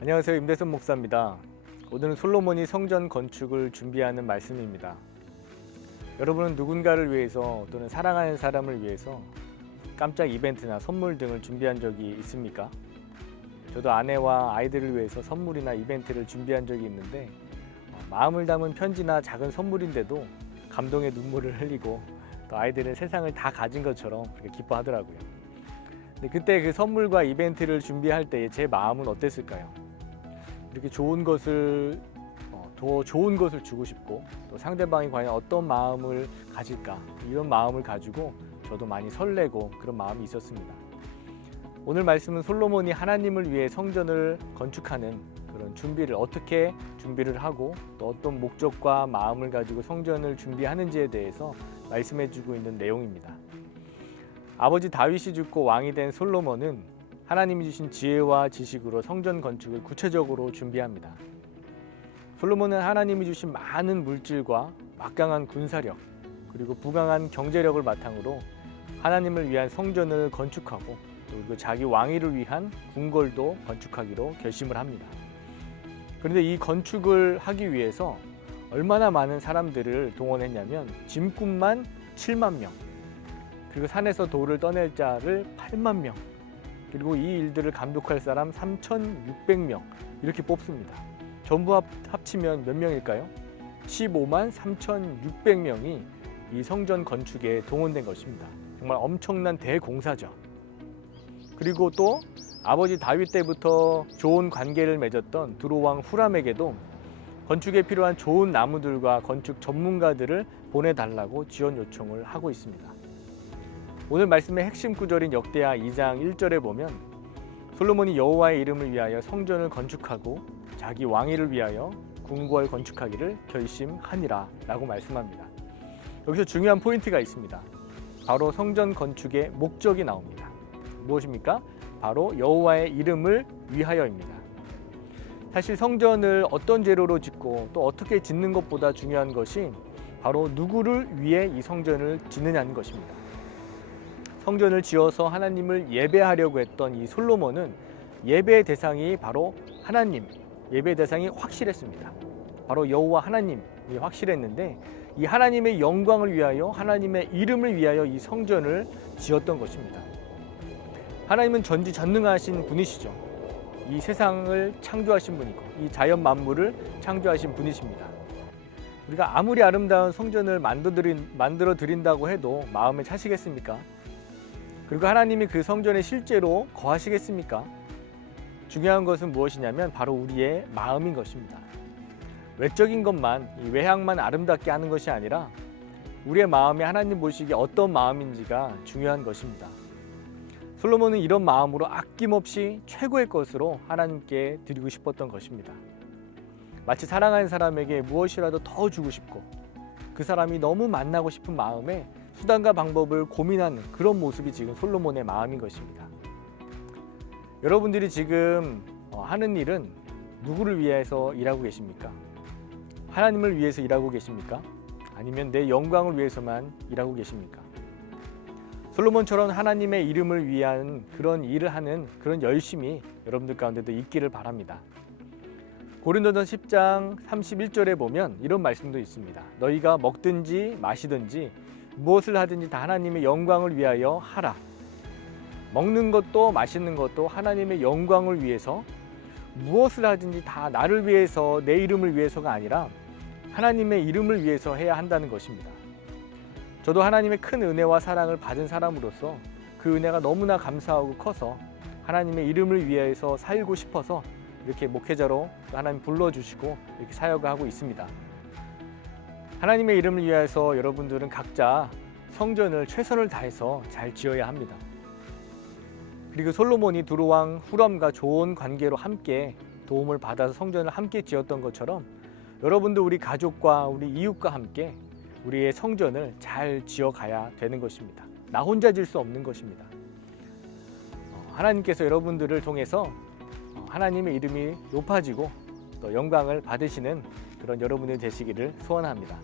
안녕하세요. 임대선 목사입니다. 오늘은 솔로몬이 성전 건축을 준비하는 말씀입니다. 여러분은 누군가를 위해서 또는 사랑하는 사람을 위해서 깜짝 이벤트나 선물 등을 준비한 적이 있습니까? 저도 아내와 아이들을 위해서 선물이나 이벤트를 준비한 적이 있는데 마음을 담은 편지나 작은 선물인데도 감동의 눈물을 흘리고 또 아이들은 세상을 다 가진 것처럼 그렇게 기뻐하더라고요. 근데 그때 그 선물과 이벤트를 준비할 때 제 마음은 어땠을까요? 이렇게 좋은 것을 더 좋은 것을 주고 싶고 또 상대방이 과연 어떤 마음을 가질까 이런 마음을 가지고 저도 많이 설레고 그런 마음이 있었습니다. 오늘 말씀은 솔로몬이 하나님을 위해 성전을 건축하는 그런 준비를 어떻게 준비를 하고 또 어떤 목적과 마음을 가지고 성전을 준비하는지에 대해서 말씀해 주고 있는 내용입니다. 아버지 다윗이 죽고 왕이 된 솔로몬은 하나님이 주신 지혜와 지식으로 성전 건축을 구체적으로 준비합니다. 솔로몬은 하나님이 주신 많은 물질과 막강한 군사력 그리고 부강한 경제력을 바탕으로 하나님을 위한 성전을 건축하고 그리고 자기 왕위를 위한 궁궐도 건축하기로 결심을 합니다. 그런데 이 건축을 하기 위해서 얼마나 많은 사람들을 동원했냐면 짐꾼만 7만 명 그리고 산에서 돌을 떠낼 자를 8만 명 그리고 이 일들을 감독할 사람 3,600명 이렇게 뽑습니다. 전부 합치면 몇 명일까요? 15만 3,600명이 이 성전 건축에 동원된 것입니다. 정말 엄청난 대공사죠. 그리고 또 아버지 다윗 때부터 좋은 관계를 맺었던 두로왕 후람에게도 건축에 필요한 좋은 나무들과 건축 전문가들을 보내달라고 지원 요청을 하고 있습니다. 오늘 말씀의 핵심 구절인 역대하 2장 1절에 보면 솔로몬이 여호와의 이름을 위하여 성전을 건축하고 자기 왕위를 위하여 궁궐 건축하기를 결심하니라 라고 말씀합니다. 여기서 중요한 포인트가 있습니다. 바로 성전 건축의 목적이 나옵니다. 무엇입니까? 바로 여호와의 이름을 위하여입니다. 사실 성전을 어떤 재료로 짓고 또 어떻게 짓는 것보다 중요한 것이 바로 누구를 위해 이 성전을 짓느냐는 것입니다. 성전을 지어서 하나님을 예배하려고 했던 이 솔로몬은 예배의 대상이 바로 하나님, 예배의 대상이 확실했습니다. 바로 여호와 하나님이 확실했는데 이 하나님의 영광을 위하여 하나님의 이름을 위하여 이 성전을 지었던 것입니다. 하나님은 전지전능하신 분이시죠. 이 세상을 창조하신 분이고 이 자연 만물을 창조하신 분이십니다. 우리가 아무리 아름다운 성전을 만들어 드린다고 해도 마음에 차시겠습니까? 그리고 하나님이 그 성전에 실제로 거하시겠습니까? 중요한 것은 무엇이냐면 바로 우리의 마음인 것입니다. 외적인 것만, 이 외향만 아름답게 하는 것이 아니라 우리의 마음이 하나님 보시기에 어떤 마음인지가 중요한 것입니다. 솔로몬은 이런 마음으로 아낌없이 최고의 것으로 하나님께 드리고 싶었던 것입니다. 마치 사랑하는 사람에게 무엇이라도 더 주고 싶고 그 사람이 너무 만나고 싶은 마음에 수단과 방법을 고민하는 그런 모습이 지금 솔로몬의 마음인 것입니다. 여러분들이 지금 하는 일은 누구를 위해서 일하고 계십니까? 하나님을 위해서 일하고 계십니까? 아니면 내 영광을 위해서만 일하고 계십니까? 솔로몬처럼 하나님의 이름을 위한 그런 일을 하는 그런 열심이 여러분들 가운데도 있기를 바랍니다. 고린도전서 10장 31절에 보면 이런 말씀도 있습니다. 너희가 먹든지 마시든지 무엇을 하든지 다 하나님의 영광을 위하여 하라. 먹는 것도 마시는 것도 하나님의 영광을 위해서 무엇을 하든지 다 나를 위해서 내 이름을 위해서가 아니라 하나님의 이름을 위해서 해야 한다는 것입니다. 저도 하나님의 큰 은혜와 사랑을 받은 사람으로서 그 은혜가 너무나 감사하고 커서 하나님의 이름을 위해서 살고 싶어서 이렇게 목회자로 하나님 불러주시고 이렇게 사역을 하고 있습니다. 하나님의 이름을 위해서 여러분들은 각자 성전을 최선을 다해서 잘 지어야 합니다. 그리고 솔로몬이 두로왕 후람과 좋은 관계로 함께 도움을 받아서 성전을 함께 지었던 것처럼 여러분도 우리 가족과 우리 이웃과 함께 우리의 성전을 잘 지어가야 되는 것입니다. 나 혼자 질 수 없는 것입니다. 하나님께서 여러분들을 통해서 하나님의 이름이 높아지고 또 영광을 받으시는 그런 여러분이 되시기를 소원합니다.